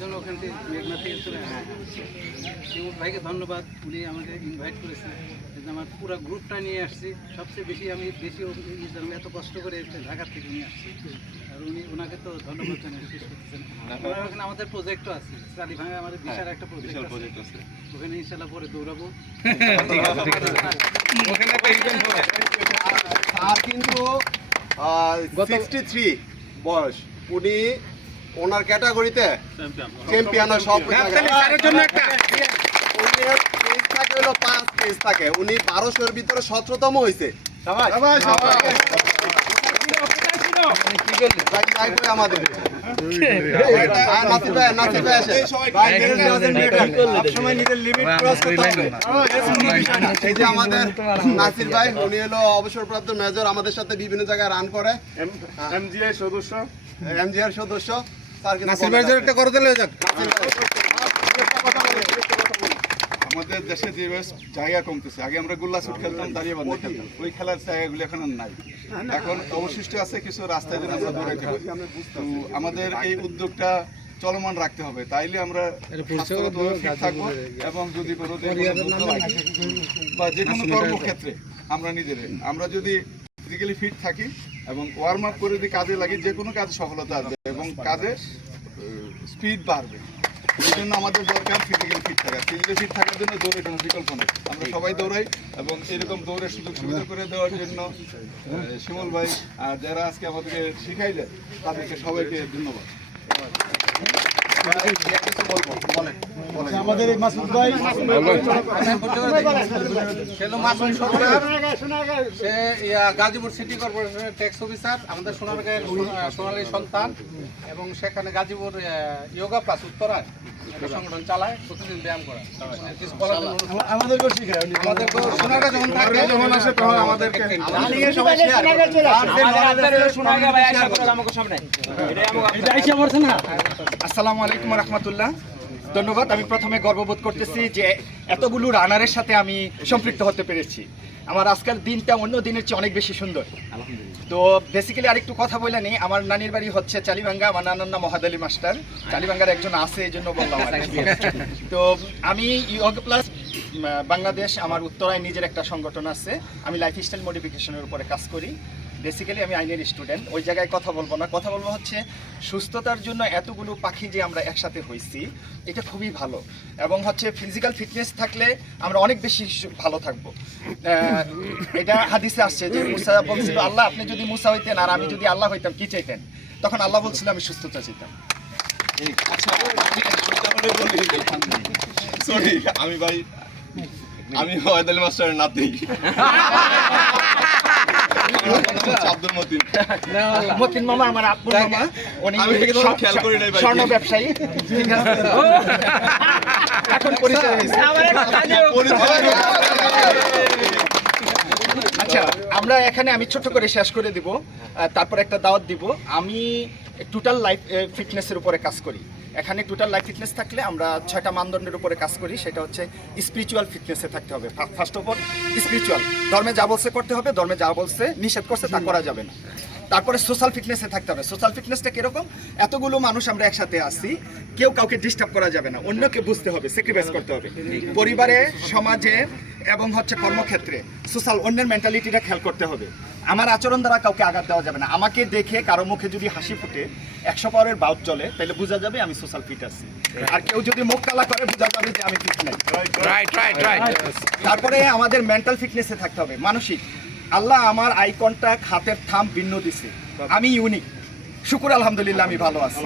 জন ওখান থেকে মেঘনা থেকে চলে হ্যাঁ শিমুল ভাইকে ধন্যবাদ উনি আমাকে ইনভাইট করেছেন কিন্তু আমার পুরো গ্রুপটা নিয়ে আসছি। সবচেয়ে বেশি আমি বেশি এত কষ্ট করে ঢাকা থেকে নিয়ে আসছি। আর উনি ওনাকে তো ধন্যবাদ জানাই শেষ করতেছেন। ওখানে আমাদের প্রজেক্টও আছে। চালি ভাঙা আমাদের বিশাল একটা প্রজেক্ট আছে। ওখানে ইনশাল্লাহ পরে দৌড়াবো। আর কিন্তু সিক্সটি থ্রি বয়স। উনি ওনার ক্যাটাগরিতে চ্যাম্পিয়ন সব উনি পেজ থাকে হলো পাঁচ পেজ থাকে। উনি বারোশোর ভিতরে সতেরোতম হয়েছে আমাদের। নাসির ভাই উনি হলো অবসরপ্রাপ্ত মেজর আমাদের সাথে বিভিন্ন জায়গায় রান করে। এমজিআই সদস্য। এমজিআর সদস্য নাসির ভাই একটা করে দিলে যাক। আমাদের দেশে যে জায়গা কমতেছে আগে আমরা গোল্লা শুট খেলতাম দাঁড়িয়ে বান্ধে খেলতাম। ওই খেলার জায়গাগুলো এখন আর নাই। এখন অবশিষ্ট আছে কিছু রাস্তায় যেন আমরা দৌড়াইতে পারি তো আমাদের এই উদ্যোগটা চলমান রাখতে হবে। তাইলে আমরা থাকব এবং যদি কোনো বা যে কোনো কর্মক্ষেত্রে আমরা নিজেদের আমরা যদি ফিজিক্যালি ফিট থাকি এবং ওয়ার্ম আপ করে যদি কাজে লাগে, যে কোনো কাজে সফলতা আসবে এবং কাজে স্পিড বাড়বে। এই জন্য আমাদের দরকার ফিজিক্যালি ফিট থাকা। ফিজিক্যালি ফিট থাকার জন্য দৌড়ে কোনো বিকল্প নেই। আমরা সবাই দৌড়াই এবং এরকম দৌড়ের সুযোগ সুবিধা করে দেওয়ার জন্য শিমল ভাই আর যারা আজকে আমাদেরকে শিখাইলে তাদেরকে সবাইকে ধন্যবাদ। আমাদের মাসুদ ভাই সে গাজীপুর সিটি কর্পোরেশনের ট্যাক্স অফিসার আমাদের সোনারগাঁয়ের সোনা- সোনালী সন্তান, এবং সেখানে গাজীপুর ইয়োগা প্লাস উত্তরায়। একটা সংগঠন চালায় প্রতিদিন ব্যায়াম করে। কিছু বলার জন্য অনুরোধ। আমাদেরকেও শিখায় উনি। আমাদের যখন থাকে। যখন আসে তখন আমাদেরকে আসসালামু আলাইকুম রহমতুল্লাহ। ধন্যবাদ। আমি প্রথমে গর্ববোধ করতেছি যে এতগুলো রানারের সাথে আমি সম্পৃক্ত হতে পেরেছি। আমার আজকের দিনটা অন্য দিনের চেয়ে অনেক বেশি সুন্দর। তো বেসিক্যালি আরেকটু কথা বলে নিই। আমার নানির বাড়ি হচ্ছে চালিবাঙ্গা আমার নানার নাম মহাদ আলী মাস্টার। চালিবাঙ্গার একজন আছে এই জন্য বললাম। তো আমি ইয়োগ প্লাস বাংলাদেশ আমার উত্তরায় নিজের একটা সংগঠন আছে। আমি লাইফ স্টাইল মডিফিকেশনের উপরে কাজ করি। বেসিক্যালি আমি আইনের স্টুডেন্ট ওই জায়গায় কথা বলব না। কথা বলব হচ্ছে সুস্থতার জন্য এতগুলো পাখি যে আমরা একসাথে হয়েছি এটা খুবই ভালো। এবং হচ্ছে ফিজিক্যাল ফিটনেস থাকলে আমরা অনেক বেশি ভালো থাকব। এটা হাদিসে আসছে যে মুসা বলছিল আল্লাহ আপনি যদি মুসা হইতেন আর আমি যদি আল্লাহ হইতাম কি চাইতেন? তখন আল্লাহ বলছিল আমি সুস্থতা চাইতাম। আমি ভাই আমি মাস্টারের নাতি। আব্দুল মতিন মতিন মামা আমার আপুর মামা। উনি আমি এদিকে তো স্বর্ণ- খেয়াল করি নাই স্বর্ণ ব্যবসায়ী। ঠিক আছে। এখন পরিচয় আচ্ছা আমরা এখানে আমি ছোট করে শেষ করে দিব। তারপর একটা দাওয়াত দিব। আমি টোটাল লাইফ ফিটনেসের উপরে কাজ করি। এখানে টোটাল লাইফ ফিটনেস থাকলে আমরা ছয়টা মানদণ্ডের উপরে কাজ করি, সেটা হচ্ছে স্পিরিচুয়াল ফিটনেসে থাকতে হবে। ফার্স্ট অফ অল স্পিরিচুয়াল ধর্মে যা বলছে করতে হবে, ধর্মে যা বলছে নিষেধ করছে তা করা যাবে না। তারপরে সোশ্যাল ফিটনেসে থাকতে হবে। সোশ্যাল ফিটনেসটা কীরকম? এতগুলো মানুষ আমরা একসাথে আসি কেউ কাউকে ডিস্টার্ব করা যাবে না, অন্যকে বুঝতে হবে স্যাক্রিফাইস করতে হবে। পরিবারে, সমাজে এবং হচ্ছে কর্মক্ষেত্রে সোশ্যাল অন্যের মেন্টালিটিটা খেয়াল করতে হবে। আমার আচরণ দ্বারা কাউকে আঘাত দেওয়া যাবে না। আমাকে দেখে কারও মুখে যদি হাসি ফুটে একশো পাওয়ারের বাউট চলে তাহলে বোঝা যাবে আমি সোশ্যাল ফিট আছি। আর কেউ যদি মুখ কালা করে বোঝা যাবে যে আমি ফিট নাই। তারপরে আমাদের মেন্টাল ফিটনেসে থাকতে হবে। মানসিক। আল্লাহ আমার আই কন্টাক্ট হাতের থাম ভিন্ন দিছে। আমি ইউনিক শুকুর আলহামদুলিল্লাহ আমি ভালো আছি।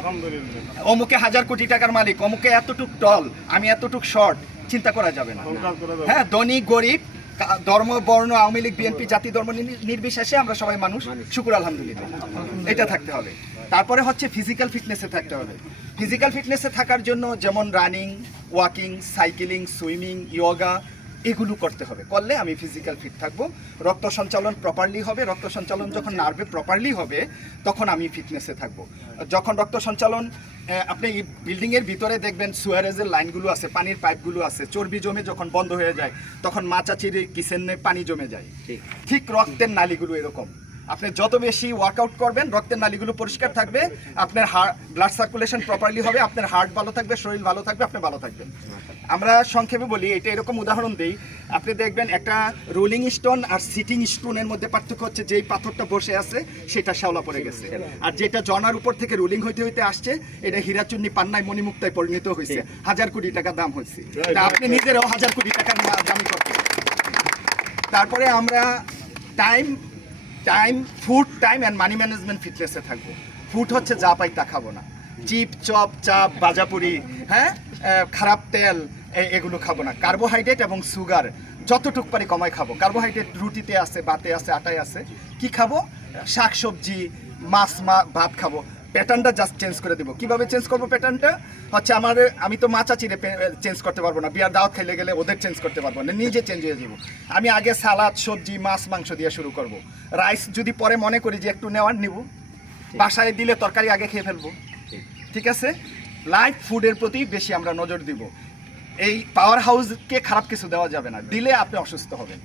অমুকে হাজার কোটি টাকার মালিক অমুকে এতটুক টল আমি এতটুক শর্ট চিন্তা করা যাবে না। হ্যাঁ ধনী গরিব ধর্ম বর্ণ আওয়ামী লীগ বিএনপি জাতি ধর্ম নির্বিশেষে আমরা সবাই মানুষ। শুকুর আলহামদুলিল্লাহ। এটা থাকতে হবে। তারপরে হচ্ছে ফিজিক্যাল ফিটনেসে থাকতে হবে। ফিজিক্যাল ফিটনেসে থাকার জন্য যেমন running walking cycling swimming yoga এগুলো করতে হবে। করলে আমি ফিজিক্যাল ফিট থাকব। রক্ত সঞ্চালন প্রপারলি হবে। রক্ত সঞ্চালন যখন নার্ভে প্রপারলি হবে তখন আমি ফিটনেসে থাকব। যখন রক্ত সঞ্চালন আপনি বিল্ডিংয়ের ভিতরে দেখবেন সুয়ারেজের লাইনগুলো আছে পানির পাইপগুলো আছে চর্বি জমে যখন বন্ধ হয়ে যায় তখন মা চাচির কিচেনে পানি জমে যায়। ঠিক। রক্তের নালীগুলো এরকম। আপনি যত বেশি ওয়ার্কআউট করবেন রক্তের নালীগুলো পরিষ্কার থাকবে আপনার হার্ট ব্লাড সার্কুলেশন প্রপারলি হবে আপনার হার্ট ভালো থাকবে শরীর ভালো থাকবে আপনি ভালো থাকবেন। আমরা সংক্ষেপে বলি, এটা এরকম উদাহরণ দিই। আপনি দেখবেন একটা রোলিং স্টোন আর সিটিং স্টোনের মধ্যে পার্থক্য হচ্ছে, যেই পাথরটা বসে আছে, সেটা শ্যাওলা পড়ে গেছে। আর যেটা জনার উপর থেকে রোলিং হইতে হইতে আসছে, এটা হীরাচুন্নি পান্নায় মণিমুক্তায় পরিণত হয়েছে হাজার কোটি টাকা দাম হয়েছে আপনি নিজেরাও হাজার কোটি টাকার মা- দামি করতেন তারপরে আমরা time time food time and money management ফিটনেসে থাকব। ফুড হচ্ছে যা পাই তা খাব না। চিপ চপ চাপ বাজাপুরি হ্যাঁ? খারাপ তেল এগুলো খাব না। কার্বোহাইড্রেট এবং সুগার যতটুক পারি কমাই খাব। কার্বোহাইড্রেট রুটিতে আছে ভাতে আছে আটায় আছে। কি খাব? শাক সবজি মাছ মা ভাত খাব। প্যাটার্নটা জাস্ট চেঞ্জ করে দেবো। কীভাবে চেঞ্জ করব প্যাটার্নটা? হচ্ছে আমার আমি তো মাচা চিরে চেঞ্জ করতে পারব না। বিয়ার দাওয়াত খেলে গেলে ওদের চেঞ্জ করতে পারব না। নিজে চেঞ্জ হয়ে যাব। আমি আগে সালাদ সবজি মাছ মাংস দিয়ে শুরু করব। রাইস যদি পরে মনে করি যে একটু নেওয়ার নিব। বাসায় দিলে তরকারি আগে খেয়ে ফেলব। ঠিক আছে? লাইফ ফুডের প্রতি বেশি আমরা নজর দিব। এই পাওয়ার হাউসকে খারাপ কিছু দেওয়া যাবে না। দিলে আপনি অসুস্থ হবেন।